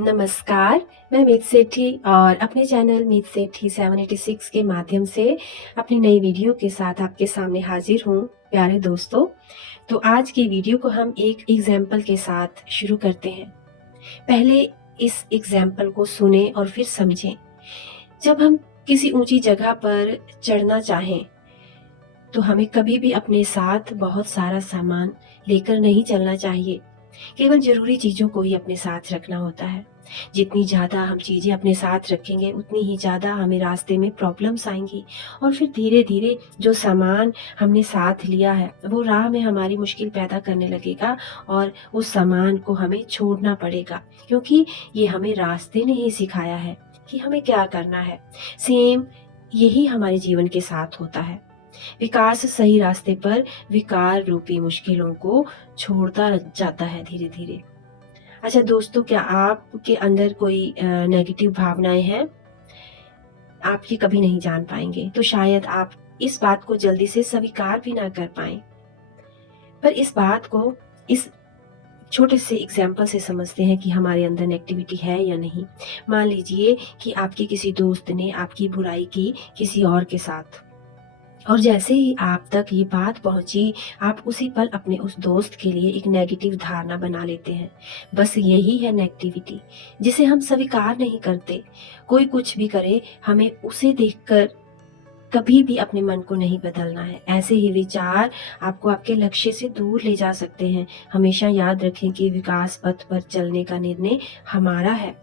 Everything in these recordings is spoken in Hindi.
नमस्कार, मैं मीत सेठी और अपने चैनल मीत सेठी 786 के माध्यम से अपनी नई वीडियो के साथ आपके सामने हाजिर हूँ। प्यारे दोस्तों, तो आज की वीडियो को हम एक एग्जाम्पल के साथ शुरू करते हैं। पहले इस एग्जाम्पल को सुने और फिर समझें। जब हम किसी ऊंची जगह पर चढ़ना चाहें, तो हमें कभी भी अपने साथ बहुत सारा सामान लेकर नहीं चलना चाहिए। केवल ज़रूरी चीज़ों को ही अपने साथ रखना होता है। जितनी ज़्यादा हम चीज़ें अपने साथ रखेंगे, उतनी ही ज़्यादा हमें रास्ते में प्रॉब्लम्स आएँगी और फिर धीरे-धीरे जो सामान हमने साथ लिया है, वो राह में हमारी मुश्किल पैदा करने लगेगा और उस सामान को हमें छोड़ना पड़ेगा, क्योंकि ये हमें रास्ते ने ही सिखाया है कि हमें क्या करना है। सेम यही हमारे जीवन के साथ होता है। विकास सही रास्ते पर विकार रूपी मुश्किलों को छोड़ता जाता है धीरे-धीरे। अच्छा दोस्तों, क्या आपके अंदर कोई नेगेटिव भावनाएँ हैं? आप ये कभी नहीं जान पाएँगे, तो शायद आप इस बात को जल्दी से स्वीकार भी ना कर पाएँ। पर इस बात को इस छोटे से एग्ज़ाम्पल से समझते हैं कि हमारे अंदर नेगेटिविटी है या नहीं। मान लीजिए कि आपके किसी दोस्त ने आपकी बुराई की किसी और के साथ, और जैसे ही आप तक ये बात पहुँची, आप उसी पल अपने उस दोस्त के लिए एक नेगेटिव धारणा बना लेते हैं। बस यही है नेगेटिविटी, जिसे हम स्वीकार नहीं करते। कोई कुछ भी करे, हमें उसे देखकर कभी भी अपने मन को नहीं बदलना है। ऐसे ही विचार आपको आपके लक्ष्य से दूर ले जा सकते हैं। हमेशा याद रखें कि विकास पथ पर चलने का निर्णय हमारा है,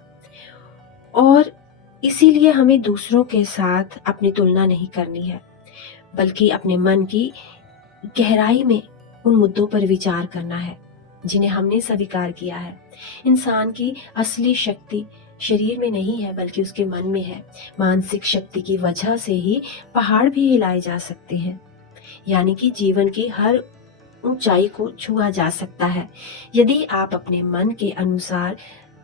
और इसीलिए हमें दूसरों के साथ अपनी तुलना नहीं करनी है, बल्कि अपने मन की गहराई में उन मुद्दों पर विचार करना है जिन्हें हमने स्वीकार किया है। इंसान की असली शक्ति शरीर में नहीं है, बल्कि उसके मन में है। मानसिक शक्ति की वजह से ही पहाड़ भी हिलाए जा सकते हैं, यानी कि जीवन की हर ऊंचाई को छुआ जा सकता है। यदि आप अपने मन के अनुसार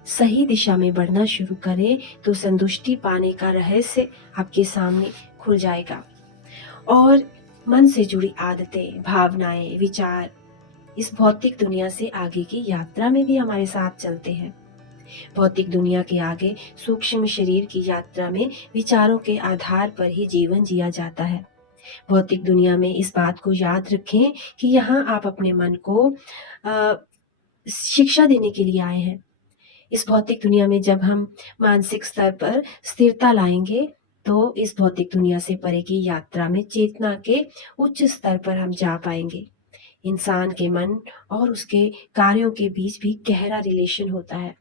सही दिशा में बढ़ना शुरू करें, तो संतुष्टि पाने का रहस्य आपके सामने खुल जाएगा। और मन से जुड़ी आदतें, भावनाएं, विचार इस भौतिक दुनिया से आगे की यात्रा में भी हमारे साथ चलते हैं। भौतिक दुनिया के आगे सूक्ष्म शरीर की यात्रा में विचारों के आधार पर ही जीवन जिया जाता है। भौतिक दुनिया में इस बात को याद रखें कि यहाँ आप अपने मन को शिक्षा देने के लिए आए हैं। इस भौतिक दुनिया में जब हम मानसिक स्तर पर स्थिरता लाएंगे, तो इस भौतिक दुनिया से परे की यात्रा में चेतना के उच्च स्तर पर हम जा पाएंगे। इंसान के मन और उसके कार्यों के बीच भी गहरा रिलेशन होता है।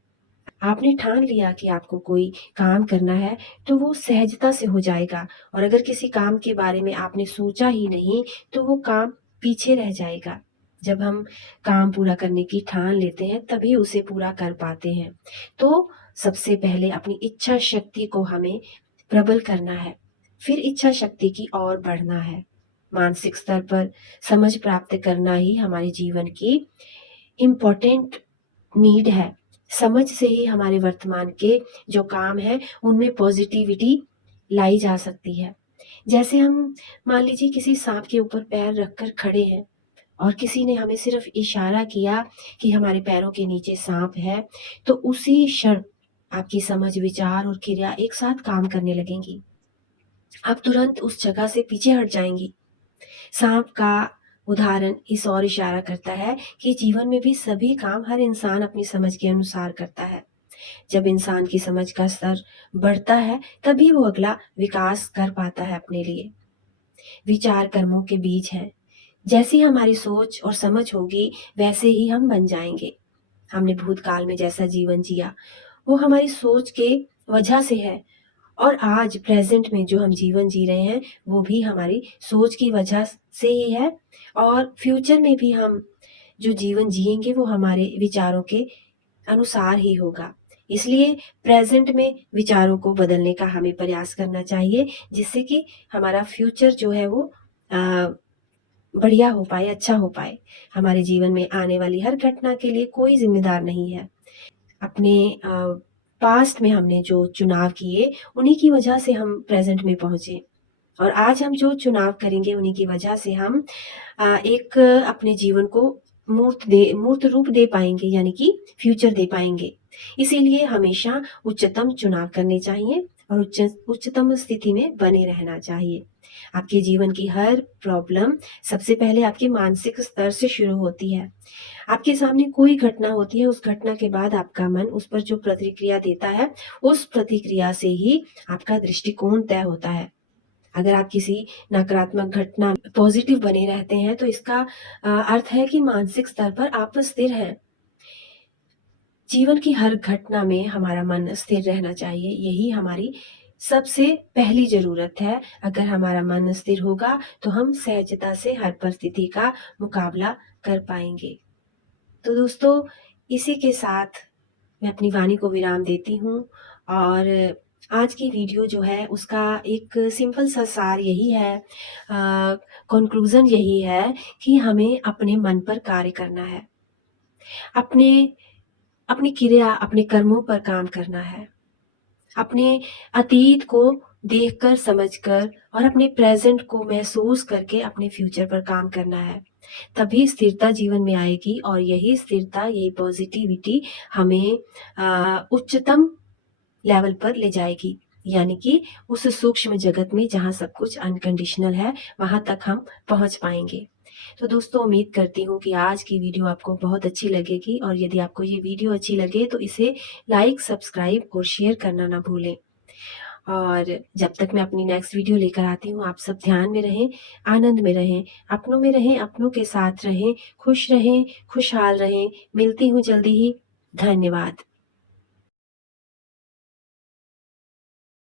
आपने ठान लिया कि आपको कोई काम करना है, तो वो सहजता से हो जाएगा, और अगर किसी काम के बारे में आपने सोचा ही नहीं, तो वो काम पीछे रह जाएगा। जब हम काम पूरा करने की ठान लेते हैं, तभी उसे पूरा कर पाते हैं। तो सबसे पहले अपनी इच्छा शक्ति को हमें प्रबल करना है, फिर इच्छा शक्ति की ओर बढ़ना है। मानसिक स्तर पर समझ प्राप्त करना ही हमारे जीवन की इम्पोर्टेंट नीड है। समझ से ही हमारे वर्तमान के जो काम हैं, उनमें पॉजिटिविटी लाई जा सकती है। जैसे हम मान लीजिए किसी सांप के ऊपर पैर रखकर खड़े हैं, और किसी ने हमें सिर्फ इशारा किया कि हमारे पैरों के नीचे सांप है, तो उसी क्षण आपकी समझ, विचार और क्रिया एक साथ काम करने लगेंगी। आप तुरंत उस जगह से पीछे हट जाएंगी। सांप का उदाहरण इस ओर इशारा करता है कि जीवन में भी सभी काम हर इंसान अपनी समझ के अनुसार करता है। जब इंसान की समझ का स्तर बढ़ता है, तभी वो अगला विकास कर पाता है अपने लिए। विचार कर्मों के बीज हैं। जैसी हमारी सोच और समझ होगी, वैसे ही हम बन जाएंगे। हमने भूतकाल में जैसा जीवन जिया, वो हमारी सोच के वजह से है, और आज प्रेजेंट में जो हम जीवन जी रहे हैं, वो भी हमारी सोच की वजह से ही है, और फ्यूचर में भी हम जो जीवन जिएंगे, वो हमारे विचारों के अनुसार ही होगा। इसलिए प्रेजेंट में विचारों को बदलने का हमें प्रयास करना चाहिए, जिससे कि हमारा फ्यूचर जो है वो बढ़िया हो पाए, अच्छा हो पाए। हमारे जीवन में आने वाली हर घटना के लिए कोई जिम्मेदार नहीं है। अपने पास्ट में हमने जो चुनाव किए, उन्हीं की वजह से हम प्रेजेंट में पहुंचे, और आज हम जो चुनाव करेंगे, उन्हीं की वजह से हम अपने जीवन को मूर्त रूप दे पाएंगे, यानी कि फ्यूचर दे पाएंगे। इसीलिए हमेशा उच्चतम चुनाव करने चाहिए और उच्चतम स्थिति में बने रहना चाहिए। आपके जीवन की हर प्रॉब्लम सबसे पहले आपके मानसिक स्तर से शुरू होती है। आपके सामने कोई घटना होती है, उस घटना के बाद आपका मन उस पर जो प्रतिक्रिया देता है, उस प्रतिक्रिया से ही आपका दृष्टिकोण तय होता है। अगर आप किसी नकारात्मक घटना पॉजिटिव बने रहते हैं, तो इसका अर्थ है कि मानसिक स्तर पर आप स्थिर हैं। जीवन की हर घटना में हमारा मन स्थिर रहना चाहिए, यही हमारी सबसे पहली ज़रूरत है। अगर हमारा मन स्थिर होगा, तो हम सहजता से हर परिस्थिति का मुकाबला कर पाएँगे। तो दोस्तों, इसी के साथ मैं अपनी वाणी को विराम देती हूँ और आज की वीडियो जो है उसका एक सिंपल सा सार यही है, कंक्लूज़न यही है कि हमें अपने मन पर कार्य करना है। अपने अपनी क्रिया, अपने कर्मों पर काम करना है। अपने अतीत को देखकर, समझकर और अपने प्रेज़ेंट को महसूस करके अपने फ्यूचर पर काम करना है। तभी स्थिरता जीवन में आएगी और यही स्थिरता, यही पॉज़िटिविटी हमें उच्चतम लेवल पर ले जाएगी। यानी कि उस सूक्ष्म जगत में जहाँ सब कुछ अनकंडीशनल है, वहाँ तक हम पहुँच पाएँगे। तो दोस्तों, उम्मीद करती हूँ कि आज की वीडियो आपको बहुत अच्छी लगेगी और यदि आपको ये वीडियो अच्छी लगे तो इसे लाइक, सब्सक्राइब और शेयर करना ना भूलें। और जब तक मैं अपनी नेक्स्ट वीडियो लेकर आती हूँ, आप सब ध्यान में रहें, आनंद में रहें, अपनों में रहें, अपनों के साथ रहें, खुश रहें, खुशहाल रहें। मिलती हूँ जल्दी ही। धन्यवाद।